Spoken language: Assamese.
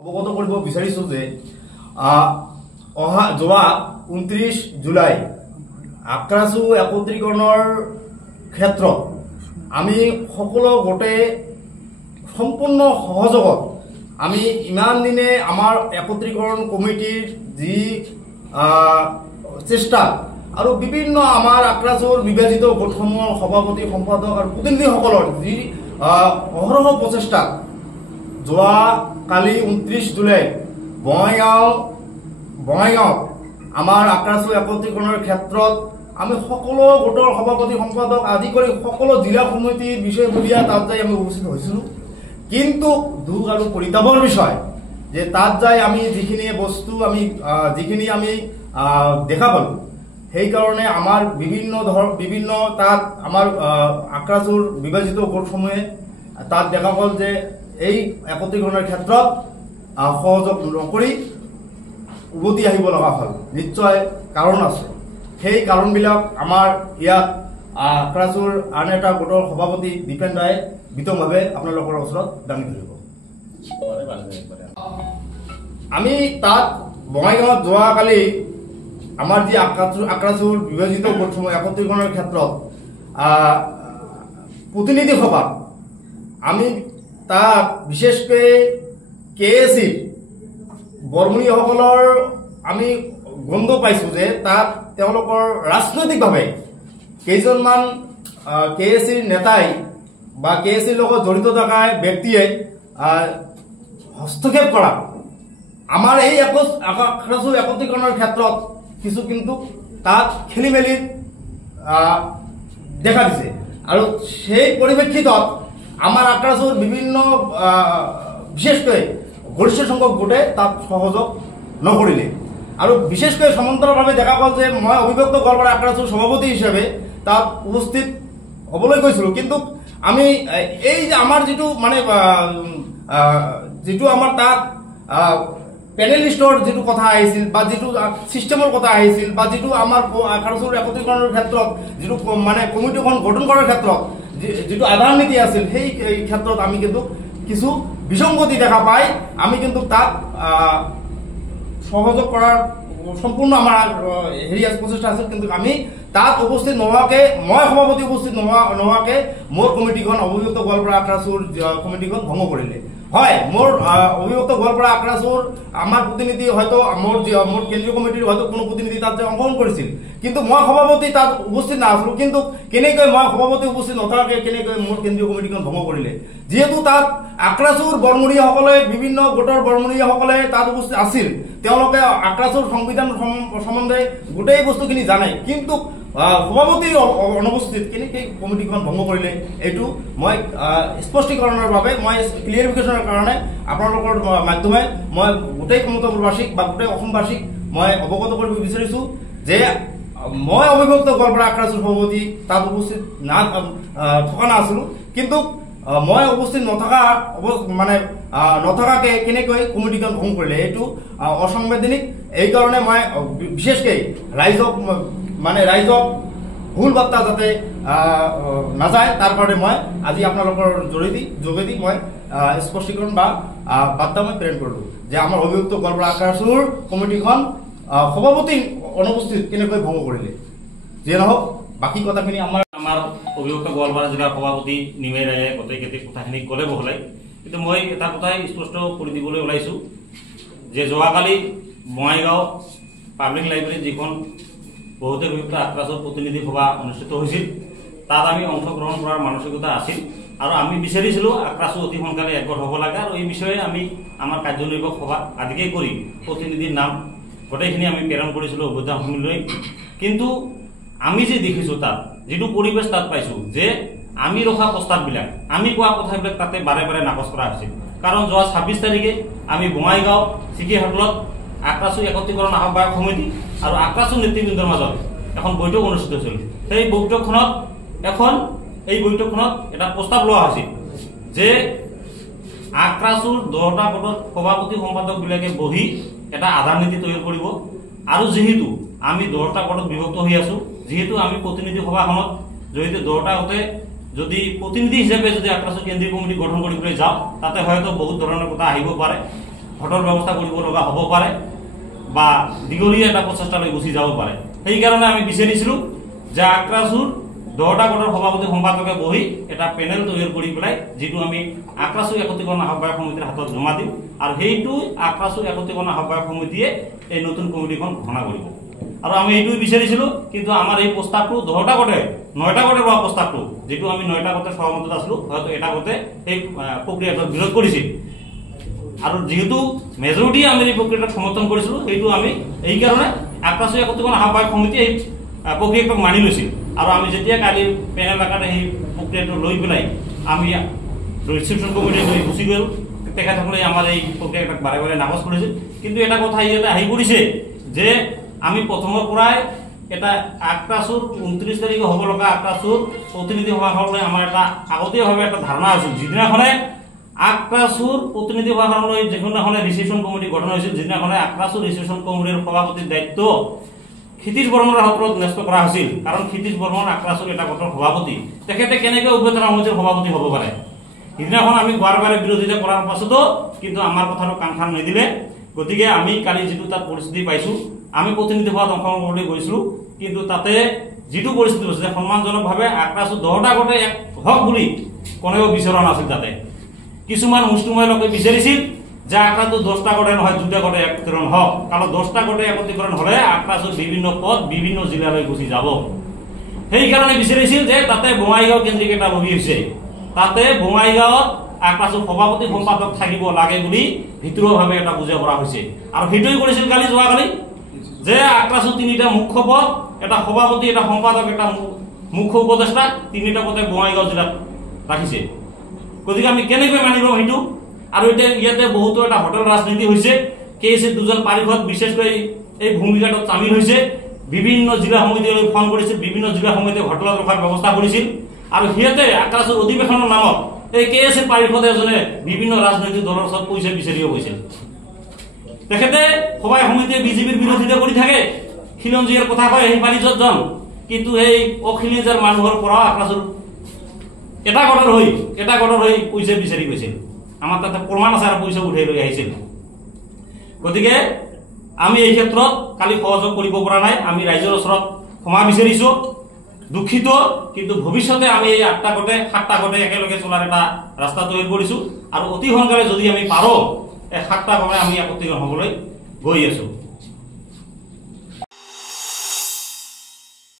অবগত কৰিব বিচাৰিছো যে যোৱা 29 জুলাই আক্ৰাসু একত্ৰীকৰণৰ ক্ষেত্ৰত আমি সকলো গোটে সম্পূৰ্ণ সহযোগত আমি ইমান দিনে আমাৰ একত্ৰীকৰণ কমিটিৰ যি চেষ্টা আৰু বিভিন্ন আমাৰ আক্ৰাসুৰ বিভাজিত গোটসমূহৰ সভাপতি সম্পাদক আৰু প্ৰতিনিধিসকলৰ যি অহৰহ প্ৰচেষ্টা যোৱা কালি 29 জুলাই বঙাইগাঁও আমাৰ আক্ৰাসু একত্ৰীকৰণৰ ক্ষেত্ৰত আমি সকলো গোটৰ সভাপতি সম্পাদক আদি কৰি সকলো জিলা সমিতিৰ বিষয়ববীয়া তাত যাই আমি উপস্থিত হৈছিলোঁ। কিন্তু দুখ আৰু পৰিতাপৰ বিষয় যে তাত যাই আমি যিখিনি আমি দেখা পালোঁ সেইকাৰণে আমাৰ বিভিন্ন তাত আমাৰ আক্ৰাসুৰ বিভাজিত গোটসমূহে তাত দেখা গ'ল যে এই একত্ৰীকৰণৰ ক্ষেত্ৰত সহযোগ নকৰি উভতি আহিব লগা হ'ল। নিশ্চয় কাৰণ আছে, সেই কাৰণবিলাক আমাৰ ইয়াত আক্ৰাসুৰ আন এটা গোটৰ সভাপতি দীপেন ৰায়ে বিতংভাৱে আপোনালোকৰ ওচৰত দাঙি ধৰিব। আমি তাত বঙাইগাঁৱত যোৱাকালি আমাৰ যি আক্ৰাসুৰ বিভাজিত গোটসমূহ একত্ৰীকৰণৰ ক্ষেত্ৰত প্ৰতিনিধি সভা আমি তাত বিশেষকৈ KACৰ বৰমুণীসকলৰ আমি গন্ধ পাইছোঁ যে তাত তেওঁলোকৰ ৰাজনৈতিকভাৱে কেইজনমান KACৰ নেতাই বা KACৰ লগত জড়িত থকা ব্যক্তিয়ে হস্তক্ষেপ কৰা আমাৰ এই আক্ৰাসু একত্ৰীকৰণৰ ক্ষেত্ৰত কিছু কিন্তু তাত খেলি মেলি দেখা দিছে। আৰু সেই পৰিপ্ৰেক্ষিতত আমাৰ আক্ৰাসুৰ বিভিন্ন বিশেষকৈ গৰিষ্ঠ সংখ্যক গোটে তাত সহযোগ নকৰিলে। আৰু বিশেষকৈ সমান্তৰালভাৱে দেখা গ'ল যে মই অভিব্যক্ত গোৱালপাৰা আক্ৰাসুৰ সভাপতি হিচাপে তাত উপস্থিত হ'বলৈ গৈছিলোঁ। কিন্তু আমি এই যে আমাৰ যিটো আমাৰ তাত পেনেলিষ্টৰ যিটো কথা আহিছিল বা যিটো ছিষ্টেমৰ কথা আহিছিল বা যিটো আমাৰ আক্ৰাসুৰ একত্ৰীকৰণৰ ক্ষেত্ৰত যিটো কমিটিখন গঠন কৰাৰ ক্ষেত্ৰত যিটো আধাৰ নীতি আছিল সেই ক্ষেত্ৰত আমি কিন্তু কিছু বিসংগতি দেখা পাই আমি কিন্তু তাত সহযোগ কৰাৰ সম্পূৰ্ণ আমাৰ প্ৰচেষ্টা আছিল। কিন্তু আমি তাত উপস্থিত নোহোৱাকৈ মই সভাপতি উপস্থিত নোহোৱাকৈ মোৰ কমিটিখন অভিযুক্ত গোৱালপাৰা আক্ৰাসুৰ কমিটিখন ভংগ কৰিলে। হয়, মোৰ অভিযুক্ত গোৱালপাৰা আক্ৰাসুৰ আমাৰ প্ৰতিনিধি হয়তো মোৰ কেন্দ্ৰীয় কমিটিৰ হয়তো কোনো প্ৰতিনিধি তাত অংশগ্ৰহণ কৰিছিল, কিন্তু মই সভাপতি তাত উপস্থিত নাছিলোঁ। কিন্তু কেনেকৈ মই সভাপতি উপস্থিত নথকাকৈ কেনেকৈ মোৰ কেন্দ্ৰীয় কমিটিখন ভংগ কৰিলে? যিহেতু তাত আক্ৰাসুৰ বৰমুণীয়াসকলে বিভিন্ন গোটৰ বৰমুণীয়াসকলে তাত উপস্থিত আছিল, তেওঁলোকে আক্ৰাসুৰ সংবিধান সম্বন্ধে গোটেই বস্তুখিনি জানে, কিন্তু সভাপতিৰ অনুপস্থিত কেনেকৈ কমিটিখন ভংগ কৰিলে এইটো মই স্পষ্টীকৰণৰ বাবে মই ক্লিয়াৰিফিকেশ্যনৰ কাৰণে আপোনালোকৰ মাধ্যমে মই গোটেই সমতলবাসীক বা গোটেই অসমবাসীক মই অৱগত কৰিব বিচাৰিছোঁ যে মই অভিব্যক্ত গোৱালপাৰা আক্ৰাসুৰ সভাপতি তাত উপস্থিত থকা নাছিলোঁ। কিন্তু মই উপস্থিত নথকাকৈ কেনেকৈ কমিটিখন ভংগ কৰিলে এইটো অসাংবিধানিক। এইকাৰণে মই বিশেষকৈ ৰাইজক ভুল বাৰ্তা যাতে নাযায় তাৰ কাৰণে মই আজি আপোনালোকৰ যোগেদি মই স্পষ্টীকৰণ বা বাৰ্তা মই প্ৰেৰণ কৰিলোঁ যে আমাৰ অভিযুক্ত গোৱালপাৰা আক্ৰাসুৰ কমিটিখন সভাপতি অনুপস্থিত কেনেকৈ ভংগ কৰিলে। যিয়ে নহওক বাকী কথাখিনি আমাৰ অভিযুক্ত গোৱালপাৰা জিলাৰ সভাপতি নিমেৰ ৰায়ে গোটেইকেইটি কথাখিনি ক'লে বহলাই। কিন্তু মই এটা কথাই স্পষ্ট কৰি দিবলৈ ওলাইছোঁ যে যোৱাকালি বঙাইগাঁও পাব্লিক লাইব্ৰেৰীত যিখন বহুতে অভিযুক্ত আক্ৰাসুৰ প্ৰতিনিধি সভা অনুষ্ঠিত হৈছিল তাত আমি অংশগ্ৰহণ কৰাৰ মানসিকতা আছিল আৰু আমি বিচাৰিছিলোঁ আক্ৰাসু অতি সোনকালে একগোট হ'ব লাগে আৰু এই বিষয়ে আমি আমাৰ কাৰ্যনিৰ্বাহক সভা আদিকে কৰি প্ৰতিনিধিৰ নাম গোটেইখিনি আমি প্ৰেৰণ কৰিছিলোঁ অভ্যুত্থানলৈ। কিন্তু আমি যে দেখিছোঁ তাত যিটো পৰিৱেশ তাত পাইছোঁ যে আমি ৰখা প্ৰস্তাৱবিলাক আমি কোৱা কথাবিলাক তাতে বাৰে বাৰে নাকচ কৰা হৈছিল। কাৰণ যোৱা 26 তাৰিখে আমি বঙাইগাঁও চিকি হোটেলত আক্ৰাসু একত্ৰীকৰণ আহ্বায়ক সমিতি আৰু আক্ৰাসু নেতৃবৃন্দৰ মাজত এখন বৈঠক অনুষ্ঠিত হৈছিল। সেই বৈঠকখনত এটা প্ৰস্তাৱ লোৱা হৈছিল যে আক্ৰাসুৰ 10টা গোটৰ সভাপতি সম্পাদকবিলাকে বহি এটা আধাৰ নীতি তৈয়াৰ কৰিব। আৰু যিহেতু আমি 10টা গোটত বিভক্ত হৈ আছোঁ, যিহেতু আমি প্ৰতিনিধি সভাখনত যিহেতু 10টা গোটে যদি প্ৰতিনিধি হিচাপে যদি আক্ৰাসুৰ কেন্দ্ৰীয় কমিটি গঠন কৰিবলৈ যাওঁ তাতে হয়তো বহুত ধৰণৰ কথা আহিব পাৰে। ভোটৰ ব্যৱস্থা কৰিব লগা হ'ব পাৰে বা দীঘলীয়া এটা প্ৰচেষ্টালৈ গুচি যাব পাৰে। সেইকাৰণে আমি বিচাৰিছিলোঁ যে আক্ৰাসুৰ 10টা গোটৰ সভাপতি সম্পাদকে বহি এটা পেনেল তৈয়াৰ কৰি পেলাই যিটো আমি আক্ৰাসু একত্ৰীকৰণ আহ্বায়ক সমিতিৰ হাতত জমা দিম আৰু সেইটো আক্ৰাসু একত্ৰীকৰণ আহ্বায়ক সমিতিয়ে এই নতুন কমিটিখন ঘোষণা কৰিব। আৰু আমি এইটোই বিচাৰিছিলোঁ, কিন্তু আমাৰ এই প্ৰস্তাৱটো 10টা গোটে 9টা গোটে লোৱা প্ৰস্তাৱটো, যিটো আমি 9টা গোটে সহমতত আছিলোঁ, হয়তো এটা গোটে এই প্ৰক্ৰিয়াটোক বিৰোধ কৰিছিল। আৰু যেহেতু মেজৰিটি আমি এই প্ৰক্ৰিয়াটোক সমৰ্থন কৰিছিলোঁ, সেইটো আমি এইকাৰণে আক্ৰাসু একত্ৰীকৰণ আহ্বায়ক সমিতিয়ে এই প্ৰক্ৰিয়াটোক মানি লৈছিল। আৰু আমি যেতিয়া কালি পেনেল আকাৰে সেই প্ৰক্ৰিয়াটো লৈ পেলাই আমি ৰিচিপশ্যন কমিটি লৈ গুচি গ'ল, তেখেতসকলে আমাৰ এই প্ৰক্ৰিয়াটোক বাৰে বাৰে নাকচ কৰিছিল। কিন্তু এটা কথা ইয়াতে আহি পৰিছে যে আমি প্ৰথমৰ পৰাই এটা আক্ৰাসুৰ 29 তাৰিখে হ'ব লগা আক্ৰাসুৰ প্ৰতিনিধি সভাখনলৈ আমাৰ এটা আগতীয়াভাৱে এটা ধাৰণা আছিল। যিদিনাখনে আক্ৰাসুৰ প্ৰতিনিধি সভাখনলৈ যিদিনাখনে ৰিচিপশ্যন কমিটি গঠন হৈছিল, যিদিনাখনে আক্ৰাসুৰ ৰিচিপশ্যন কমিটিৰ সভাপতিৰ দায়িত্ব ক্ষিতিশ বৰ্মনৰ হাতত ন্যস্ত কৰা হৈছিল। কাৰণ ক্ষিতিশ বৰ্মন আক্ৰাসুৰ এটা গোটৰ সভাপতি, তেখেতে কেনেকৈ উভয়তাৰা সমিতিৰ সভাপতি হ'ব পাৰে। সিদিনাখন আমি বাৰে বাৰে বিৰোধিতা কৰাৰ পাছতো কিন্তু আমাৰ কথাটো কাণ খান নিদিলে। গতিকে আমি কালি যিটো তাত পৰিস্থিতি পাইছোঁ, আমি প্ৰতিনিধি সভাত অংশগ্ৰহণ কৰিবলৈ গৈছিলোঁ, কিন্তু তাতে যিটো পৰিস্থিতি হৈছে যে সন্মানজনকভাৱে আক্ৰাসু 10টা গোটে এক হওক বুলি কোনেও বিচৰা নাছিল। তাতে কিছুমান মুষ্টিমেয় লোকে বিচাৰিছিল যে আক্ৰাসু 10টা গোটে নহয় 2টা গোটে একত্ৰীকৰণ হওক, কাৰণ 10টা গোটে একত্ৰীকৰণ হ'লে আক্ৰাসুৰ বিভিন্ন পদ বিভিন্ন জিলালৈ গুচি যাব। সেইকাৰণে বিচাৰিছিল যে তাতে বঙাইগাঁও কেন্দ্ৰিক এটা লবি হৈছে, তাতে বঙাইগাঁৱত আক্ৰাসুৰ সভাপতি সম্পাদক থাকিব লাগে বুলি ভিতৰুৱাভাৱে এটা বুজা কৰা হৈছে। আৰু সেইটোৱে কৰিছিল কালি যোৱাকালি যে আক্ৰাসুৰ 3টা মুখ্য পদ, এটা সভাপতি, এটা সম্পাদক, এটা মুখ্য উপদেষ্টা, 3টা পদে বঙাইগাঁও জিলাত ৰাখিছে। গতিকে আমি কেনেকৈ মানি লম সেইটো? আৰু এতিয়া ইয়াতে বহুতো এটা হোটেল ৰাজনীতি হৈছে। কেএছি 2জন পাৰিষদ বিশেষকৈ এই ভূমিকাটোত চামিল হৈছে। বিভিন্ন জিলা সমিতিলৈ ফোন কৰিছিল, বিভিন্ন জিলা সমিতিয়ে হোটেলত ৰখাৰ ব্যৱস্থা কৰিছিল। আৰু সিহঁতে আক্ৰাসুৰ অধিৱেশনৰ নামত এই কেএছি পাৰিষদ এজনে বিভিন্ন ৰাজনৈতিক দলৰ ওচৰত পইচা বিচাৰিব গৈছিল। তেখেতে সভাই সমিতিয়ে বিজেপিৰ বিৰোধিতা কৰি থাকে, খিলঞ্জীয়াৰ কথা কয় সেই পাৰিষদজন, কিন্তু এই অখিলঞ্জীয়াৰ মানুহৰ পৰা আক্ৰাসুৰ এটা গোটৰ হৈ পইচা বিচাৰি গৈছিল। আমাৰ তাতে প্ৰমাণ আছে আৰু পইচা উঠাই লৈ আহিছিল। গতিকে আমি এই ক্ষেত্ৰত কালি সহযোগ কৰিব পৰা নাই। আমি ৰাইজৰ ওচৰত ক্ষমা বিচাৰিছোঁ, দুখিত। কিন্তু ভৱিষ্যতে আমি এই 8টা গোটে 7টা গোটে একেলগে চলাৰ এটা ৰাস্তা তৈয়াৰ কৰিছোঁ। আৰু অতি সোনকালে যদি আমি পাৰোঁ এই 7টা গোটে আমি একত্ৰীকৰণ হ'বলৈ গৈ আছোঁ।